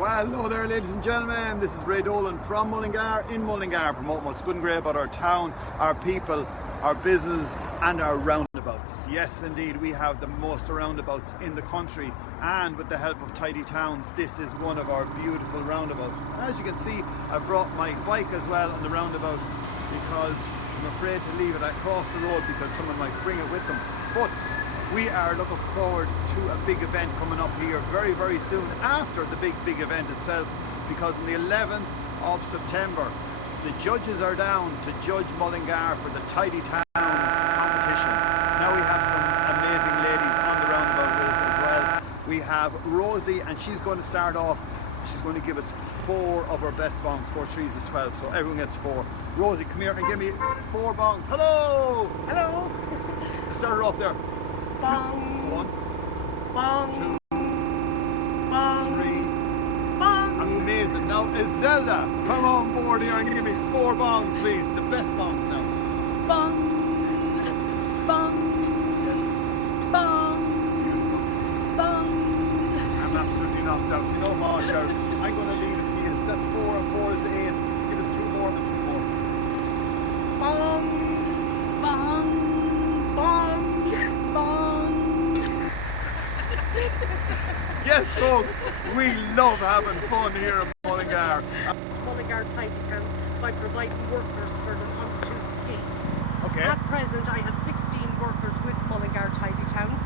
Well, hello there, ladies and gentlemen. This is Ray Dolan from Mullingar in Mullingar, promoting what's good and great about our town, our people, our business, and our roundabouts. Yes, indeed, we have the most roundabouts in the country, and with the help of Tidy Towns, this is one of our beautiful roundabouts. As you can see, I've brought my bike as well on the roundabout because I'm afraid to leave it across the road because someone might bring it with them. But we are looking forward to a big event coming up here very, very soon after the big event itself, because on the 11th of September, the judges are down to judge Mullingar for the Tidy Towns competition. Now we have some amazing ladies on the roundabout with us as well. We have Rosie, and she's going to start off. She's going to give us 4 of her best bongs. 4 threes is 12, so everyone gets 4. Rosie, come here and give me 4 bongs. Hello! Hello! Let's start her off there. Bong. 1, Bong. 2, Bong. 3. Bong. Amazing. Now, Zelda, come on board here and give me 4 bongs, please. The best bongs now. Bong. Bong. Yes. Bong. Beautiful. Bong. I'm absolutely knocked out. You know what, girls? I'm going to leave it to you. That's 4 and 4 is 8. Give us 2 more and 2 more. Bong. Bong. Bong. Bong. Yes, folks, we love having fun here in Mullingar. Mullingar Tidy Towns by providing workers for the Under 2 scheme. Okay. At present, I have 16 workers with Mullingar Tidy Towns,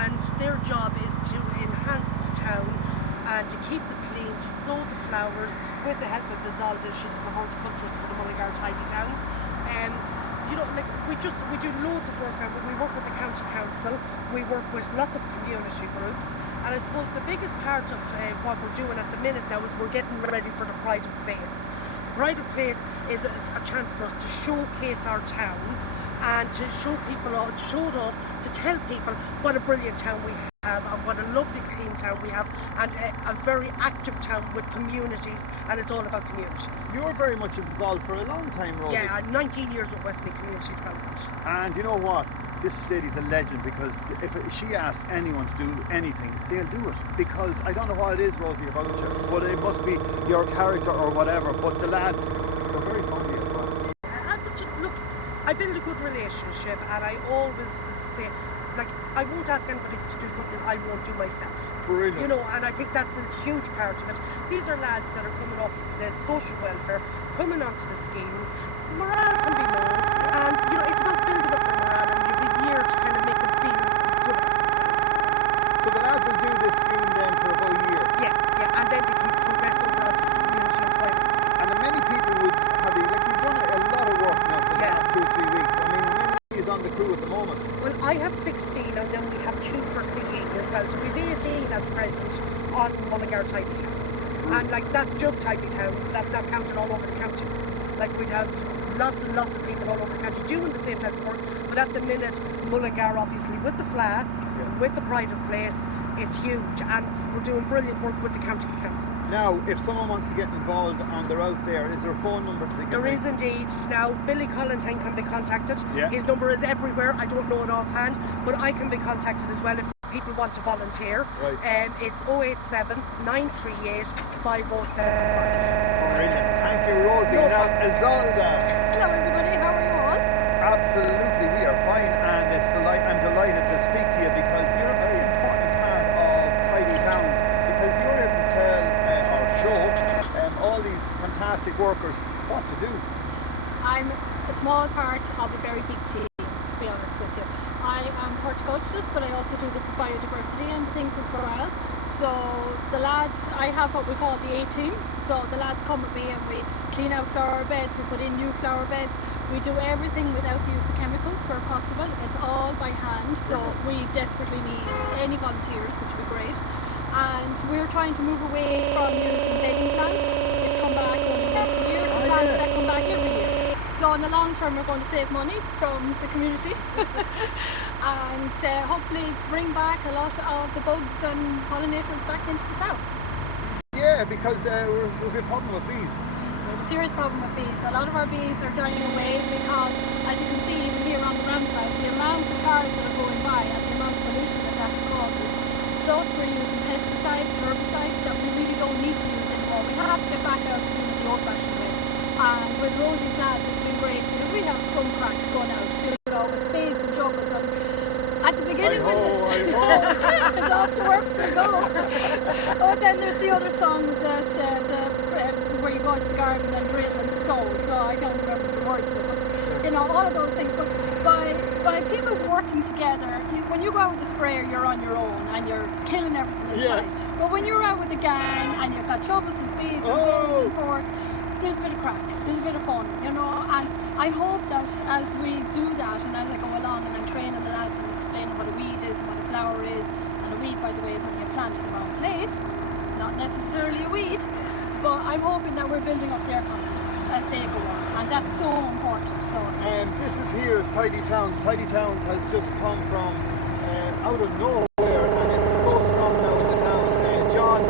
and their job is to enhance the town and to keep it clean, to sow the flowers with the help of Isolde. She's a horticulturist for the Mullingar Tidy Towns. You know, like we do loads of work. We work with the county council. We work with lots of community groups, and I suppose the biggest part of what we're doing at the minute now is we're getting ready for the Pride of Place. Pride of Place is a chance for us to showcase our town and to show people, show it off, to tell people what a brilliant town we have and what a lovely clean town we have, and a very active town with communities, and it's all about community. You're very much involved for a long time, Rosie. Yeah, 19 years with Westmeath Community Development. And you know what? This lady's a legend, because if she asks anyone to do anything, they'll do it. Because I don't know what it is, Rosie, about you, but it must be your character or whatever. But the lads are very funny as well. Look, I build a good relationship, and I always say, like, I won't ask anybody to do something I won't do myself. Brilliant. You know, and I think that's a huge part of it. These are lads that are coming off the social welfare, coming onto the schemes. Morale can be low, and you know, it's about building up their morale and give a year to kind of make them feel good about themselves. So the lads will do this scheme then for about a year? Yeah, and then they can progress over onto the community employment scheme. And many people would have you, like, you've done a lot of work now for the last 2 or 3 weeks. I mean, how many is on the crew at the moment? Well, I have 16, and then we have 2 for singing as well. So we've 18 at present on Mullingar Tidy Towns. And like, that's just Tidy Towns, that's not counting all over the county. Like, we'd have lots and lots of people all over the country doing the same type of work. But at the minute, Mullingar, obviously, with the FLA, with the Pride of Place, it's huge, and we're doing brilliant work with the county council. Now, if someone wants to get involved and they're out there, is there a phone number they can There ring? is indeed. Now, Billy Collintine can be contacted. Yeah. His number is everywhere. I don't know it offhand, but I can be contacted as well if people want to volunteer. Right. It's 087 938 507. Brilliant. Thank you, Rosie. Now, Isolde. Hello everybody, how are you all? Absolutely, we are fine, and I'm delighted to speak to you because you're a very important part of Tidy Towns, because you're able to tell or show all these fantastic workers what to do. I'm a small part of a very big team, to be honest with you. I am horticulturist, but I also do the biodiversity and things as well. So the lads, I have what we call the A-team. So the lads come with me and we clean out flower beds, we put in new flower beds. We do everything without the use of chemicals where possible. It's all by hand, so we desperately need any volunteers, which would be great. And we're trying to move away from using bedding plants. They've come back only once a year, to plants that come back every year. So in the long term, we're going to save money from the community and hopefully bring back a lot of the bugs and pollinators back into the town. Yeah, because we've been problem with bees. We have a serious problem with bees. A lot of our bees are dying away because, as you can see even here on the roundabout, the amount of cars that are going by and the amount of pollution that causes. Plus we're using pesticides, herbicides that we really don't need to use have to get back out to the old-fashioned way. And with Rosie's lads, it's been great. We have some crack going out, with spades and shovels. And at the beginning, it's off to work we go. But then there's the other song that where you go into the garden and drill and sow. So I don't remember the words of it, but all of those things. But by people working together, when you go out with a sprayer, you're on your own and you're killing everything inside. But when you're out with a gang and you've got shovels and spades and plows and forks, there's a bit of crack, there's a bit of fun, and I hope that as we do that and as I go along and I'm training the lads and explaining what a weed is and what a flower is, and a weed, by the way, is only a plant in the wrong place, not necessarily a weed, but I'm hoping that we're building up their confidence as they go on, and that's so important. So And this is here is Tidy Towns. Tidy Towns has just come from out of nowhere, and it's so strong now in the town. John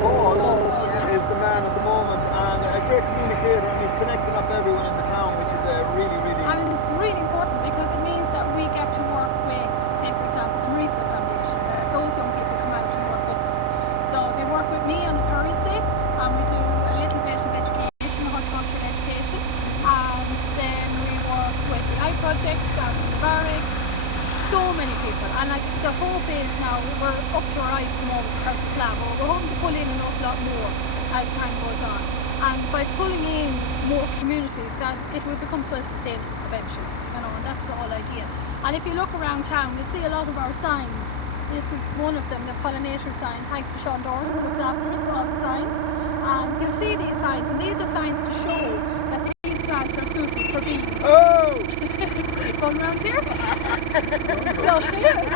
Paul is the man at the moment, and a great communicator, and he's connecting up everyone in the town, which is really, really. And it's really important because it means that we get to work with, say for example, the Marisa Foundation. Those young people come out and work with us. So they work with me on a Thursday, and we do a little bit of education, horticultural education, and then we work with the Eye Project down in the barracks. So many people, and the hope is now we're up to our eyes at the moment because of FLAB, but we're hoping to pull in an awful lot more as time goes on. And by pulling in more communities, that it will become self-sustainable eventually, and that's the whole idea. And if you look around town, you'll see a lot of our signs. This is one of them, the pollinator sign. Thanks to Sean Doran, who looks after us, all the signs. And you'll see these signs, and these are signs to show that these plants are suitable for bees. Oh! Fun around here? So,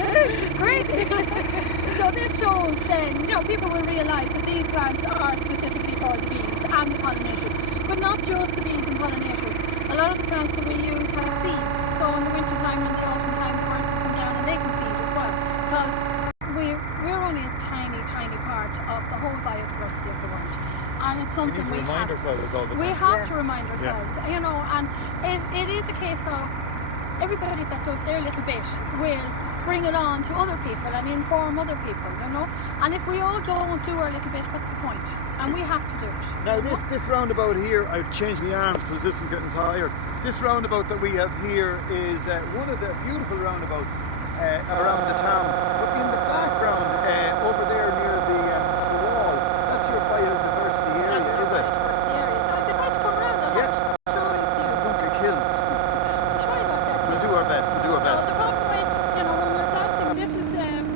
it's crazy. So this shows then, people will realise that these plants are specifically for the bees and the pollinators, but not just the bees and pollinators. A lot of the plants that we use have seeds, so in the winter time and the autumn time, the birds will come down and they can feed as well, because we're only a tiny, tiny part of the whole biodiversity of the world. And it's something we have to remind ourselves, and it is a case of everybody that does their little bit will bring it on to other people and inform other people, and if we all don't do our little bit, what's the point? And we have to do it. Now this roundabout here, I've changed my arms because this was getting tired. This roundabout that we have here is one of the beautiful roundabouts around the town, but in the background over there near the wall, that's your biodiversity area, is it? So I've been trying to come around that. Yeah. It's a bunker kill. We'll do our best. So the problem with, when we're planting, this is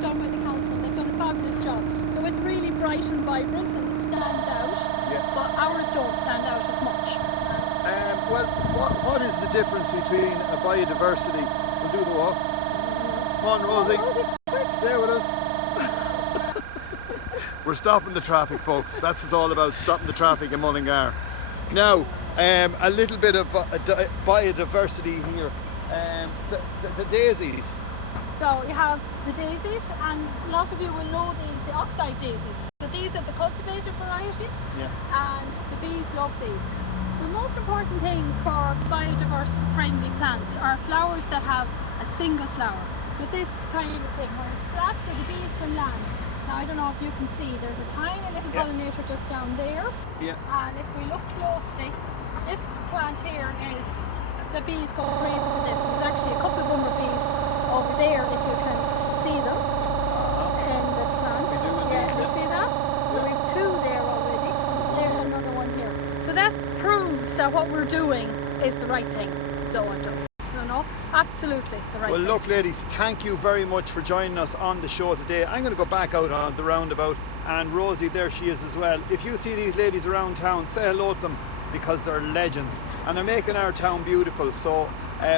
done by the council. They've done a fabulous job. So it's really bright and vibrant and it stands out. Yeah. But ours don't stand out as much. Well, what is the difference between a biodiversity? We'll do the walk. Come on, Rosie. Stay with us. We're stopping the traffic, folks. That's what it's all about, stopping the traffic in Mullingar. Now, a little bit of biodiversity here. The daisies. So you have the daisies, and a lot of you will know these, the oxide daisies. So these are the cultivated varieties, and the bees love these. The most important thing for biodiverse friendly plants are flowers that have a single flower. So this kind of thing, where it's flat so the bees can land. Now I don't know if you can see, there's a tiny little pollinator just down there. Yeah. And if we look closely, this plant here is, the bees go crazy for this. There's actually a couple of bumblebees over there, if you can see them in the plants. You see that? So we have two there already. There's another one here. So that proves that what we're doing is the right thing. So it does. Absolutely the right thing. Well, look, ladies, thank you very much for joining us on the show today. I'm going to go back out on the roundabout, and Rosie, there she is as well. If you see these ladies around town, say hello to them, because they're legends and they're making our town beautiful. So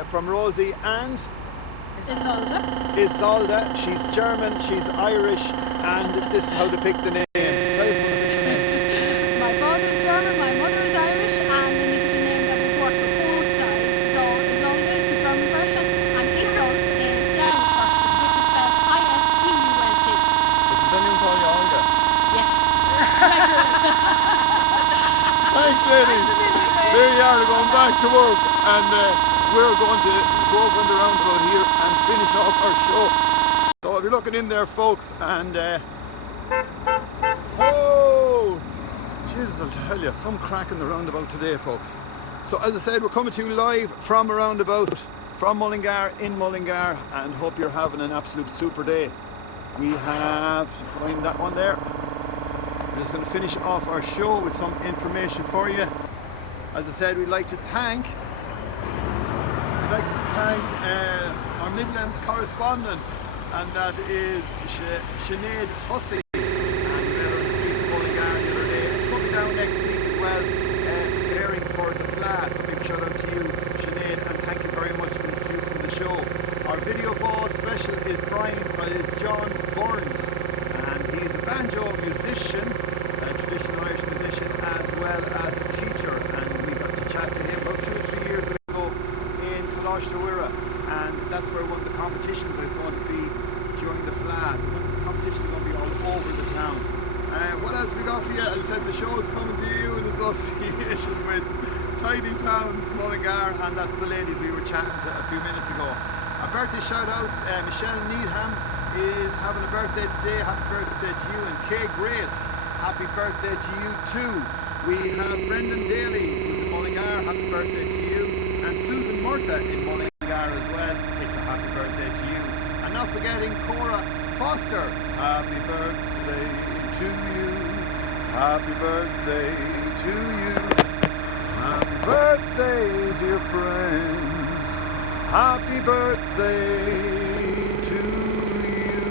from Rosie and Isolde, she's German, she's Irish, and this is how they pick the name. Tell us what they picked the name. My father is German, my mother is Irish, and they needed a name that would work with both sides. So Isolde is the German version, and Isolde is the Irish version, which is spelled I-S-E-U-L-T. But does anyone call you Olga? Yes. Thanks, ladies. There you are, going back to work, and we're going to go over on the roundabout here and finish off our show. So if you're looking in there, folks, and tell you, some crack in the roundabout today, folks. So as I said, we're coming to you live from a roundabout, from Mullingar, in Mullingar, and hope you're having an absolute super day. We have, find that one there. We're just going to finish off our show with some information for you. As I said, we'd like to thank our Midlands correspondent, and that is Sinead Hussey. And we met her in the streets of Mullingar the other day. She's coming down next week as well, preparing for the Flash. A big shout out to you, Sinead, and thank you very much for introducing the show. Our video vault special is John Burns, and he's a banjo musician, a traditional Irish musician, as well as a teacher. And we got to chat to him about 2 or 3 years ago in Kalashawira, and that's where one of the competitions is going to be during the Flat. The competition is going to be all over the town. What else we got for you? As I said, the show is coming to you in association with Tidy Towns Mullingar, and that's the ladies we were chatting to a few minutes ago. Our birthday shout outs, Michelle Needham is having a birthday today. Happy birthday to you. And Kay Grace, happy birthday to you too. We have Brendan Daly, who's in Mullingar, happy birthday to you. And Susan Murtha in Mullingar as well, it's a happy birthday to you. And not forgetting Cora Foster, happy birthday to you. Happy birthday to you. Happy birthday, dear friends. Happy birthday to you.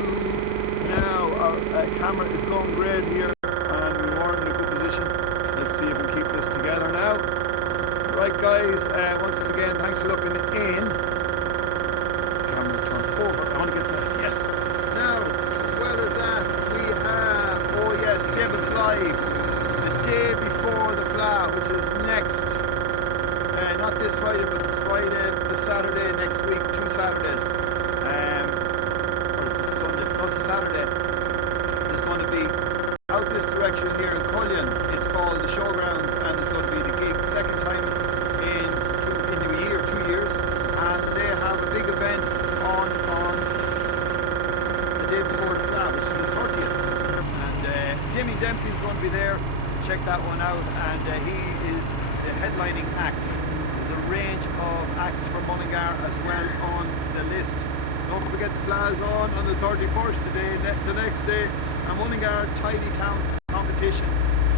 Now our camera is going great here, and we're in a good position. Let's see if we can keep this together now. Right guys, once again, thanks for looking in. This camera turned over. I want to get that. Yes. Now, as well as that, we have, oh yes, Stables Live, the day before the Flat, which is next, not this Friday, but the Saturday next week, 2 Saturdays. Or is this Sunday? No, it's a Saturday. There's going to be out this direction here in Cullion. It's called the Showgrounds, and it's going to be the gig second time in a year, 2 years. And they have a big event on the day before the Flat, which is the 30th. And Jimmy Dempsey's going to be there to check that one out, and he is the headlining act. There's a range of acts from Mullingar as well on the list. Don't forget the Fla's on the 31st, the next day, and Mullingar Tidy Towns competition.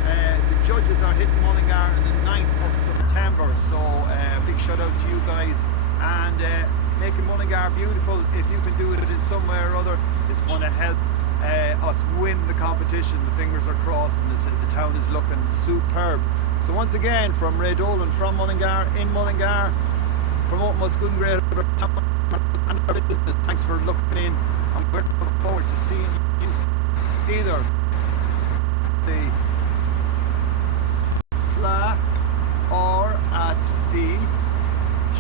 The judges are hitting Mullingar on the 9th of September, so big shout out to you guys, and making Mullingar beautiful. If you can do it in some way or other, it's going to help us win the competition. The fingers are crossed, and the town is looking superb. So once again, from Ray Dolan, from Mullingar, in Mullingar, promoting what's good and great about our town and our business. Thanks for looking in, and we're looking forward to seeing you either the Flat or at the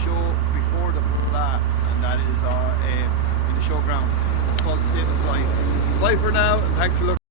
show before the Flat, and that is our in the showgrounds. It's called Stables Live. Bye for now, and thanks for looking.